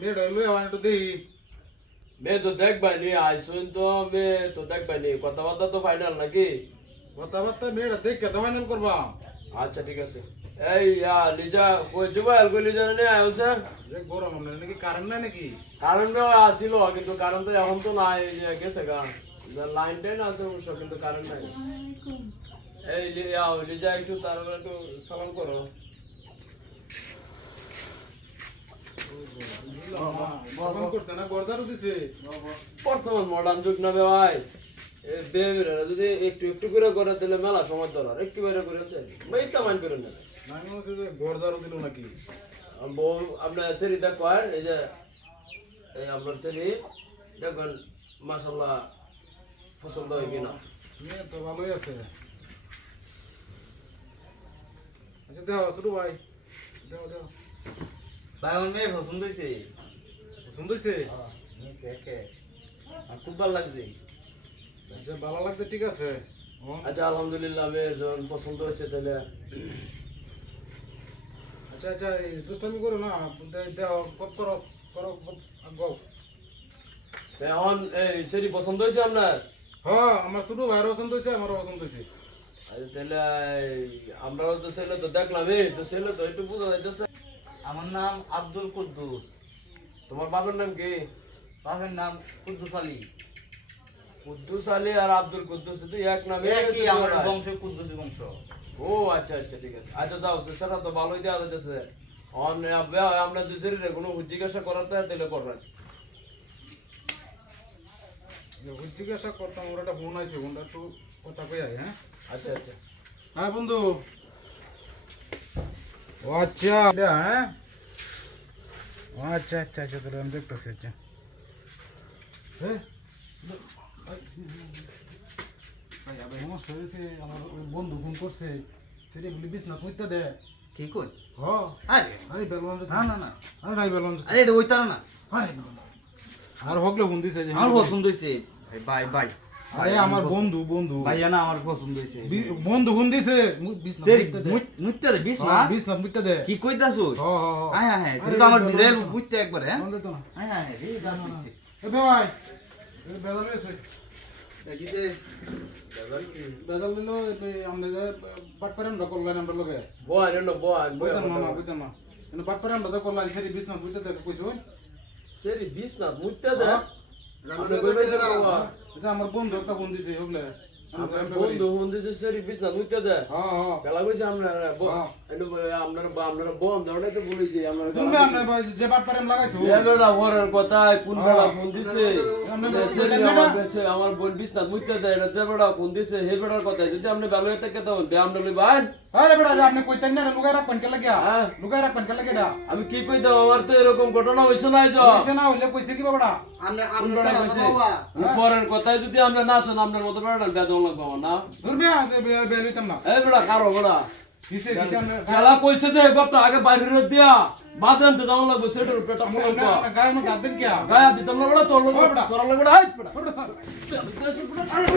মেয়েটা লই আমার একটু দেই। মেয়ে তো দেখবানি আইসুন তো মেয়ে তো দেখবানি কথাবার্তা তো ফাইনাল নাকি? কথাবার্তা মেয়েটা দেখে তো ফাইনাল করবা। আচ্ছা ঠিক আছে। এই লিজা কই জুবাইল কই লিজা নে আইছে? যে গরম আমরা নাকি কারেন্ট নাই নাকি? কারেন্ট আসিল কিন্তু কারেন্ট তো এখন তো নাই, এই যে গেছে গা লাইন টাইন আছে অবশ্য কিন্তু কারেন্ট নাই। এই লিজা একটু তার একটু সালাম করো। ফোন করছে না গরদারও দিছে। বর্তমান মডার্ন যুগ না বে ভাই, বেবিরা যদি একটু একটু করে করে দিলে মেলা সময় দরকার, একটু করে করে মেয়েটা মাইন করে নেবে। না মনে হচ্ছে যে গরদারও দিল নাকি? বউ আপনার সেরি দেখেন, এই যে এই আপনার সেরি দেখবেন মাশাআল্লাহ পছন্দ হয় কিনা। মেয়ে তো ভালোই আছে। আচ্ছা দেও ছোট ভাই, দেও দেও। ভাই আমার মেয়ে পছন্দ হয়েছে। পছন্দ হয়েছে? দেখে আমার খুব ভালো লাগছে। আচ্ছা ভালো লাগতে ঠিক আছে। আচ্ছা আলহামদুলিল্লাহ মেয়ের যখন পছন্দ হয়েছে তাহলে আচ্ছা আচ্ছা এই দুষ্টামি করো না, দেও করো করো গো। এখন এই সেরি পছন্দ হয়েছে আপনার? হ্যাঁ আমার ছোট ভাইয়ের পছন্দ হয়েছে, আমারও পছন্দ হয়েছে। আচ্ছা তাহলে আমরাও তো ছেলে তো দেখলাম, এই তো ছেলে তো একটু বোঝা যাইতেছে। আমার নাম আব্দুল কুদ্দুস। তোমার বাবার নাম কি? বাপের নাম কুদ্দুস আলী। কুদ্দুস আলী আর আব্দুল কুদ্দুস দুই এক নামে একই আমার বংশ, কুদ্দুসি বংশ। ও আচ্ছা আচ্ছা ঠিক আছে। আচ্ছা যাও সেটা তো ভালোই দেওয়া যাচ্ছে। আমরা দুজনের কোনো জিজ্ঞাসা করাতে তাহলে করবেন। জিজ্ঞাসা করতাম, ওর একটা ফোন আছে, ফোনটা একটু কথা কই আয়। হ্যাঁ আচ্ছা আচ্ছা হ্যাঁ বন্ধু। ও আচ্ছা হ্যাঁ আচ্ছা আচ্ছা আচ্ছা তাহলে আমি দেখতেছি। আচ্ছা হ্যাঁ সমস্যা হয়েছে, আমার বন্ধু ফোন করছে, সেটা বলি বিছনা কইতে দে। কি কই? হ আরে আরে বেলবান না না না, আরে নাই বেলবান আরে এটা ওই তারা না। আরে আর হকলে ফোন দিছে যে আমার পছন্দ হয়েছে। ভাই ভাই আরে আমার বন্ধু বন্ধু ভাইয়া না, আমার পছন্দ হয়েছে। বন্ধু ফোন দিছে বিছনা সেরি কইতে দে। মুইতে দে বিছ না। বিছনা কইতে দে। কি কইতাছস? হ হ হ হ্যাঁ হ্যাঁ হ্যাঁ, তুই তো আমার বিজেল মুইতে একবার। হ্যাঁ ফোন দে তো না। হ্যাঁ হ্যাঁ রে দাঁত হইছে। এ ভাই এ বেদাল হয়েছে। দেখিতে বেদাল দিল আমরা যে বাটপারে আমরা করলাম আমরা লগে বোন এনো বোন বইতাম না বইতাম না কিন্তু বাটপারে আমরা যে করলাম সেটি বিছনা বুঝতে দে কইছো। সেরি বিশ না মুইতে দে। আপনি কই পাইছেন বাবা? এটা আমার বন্ধু একটা ফোন দিছে ওগলে আমার বন্ধু বন্ধু সেরি বিশ না মুইতে দে। হ্যাঁ হ্যাঁ বেলা কইছে আমরা এনো আপনারা বোন দাওড়ে তো বলেছি আমরা তুমি আমরা যে বাটপারে আমরা লাগাইছো বেলা ঘরের কথা কোন বেলা ফোন দিছে। আমার বোন বিশ না মুইতে দে, এটা যে বেলা ফোন দিছে হে বেলার কথা যদি আপনি বেলা থেকে তো আমরা লইবান। আরে বেটা আপনি কইতেন না লুগাই রাখবেন কে লাগিয়া হ্যাঁ লুগাই রাখবেন কে লাগিয়া আমি কি কই দাও, আমার তো এরকম ঘটনা হইছে না। এই কইছে না হইলে কইছে কি বাবা কোন বেলা কইছে উপরের কথাই যদি আমরা না শুন আপনার মতো বেড়া বেদন লাগবো আমার না। দুর্মিয়া বেলিতাম না এই বেড়া কারো বেড়া কিসে কিসে আমরা খেলা কইছে যে গপ্তা আগে বাইরে দিয়া বাদান তো দাও লাগবো সেটার পেটা ফুলাম তো গায়ে মধ্যে দেন কি গায়া দিতাম না বেড়া তোর লোক তোর লোক বেড়া হাই বেড়া ওটা স্যার আরে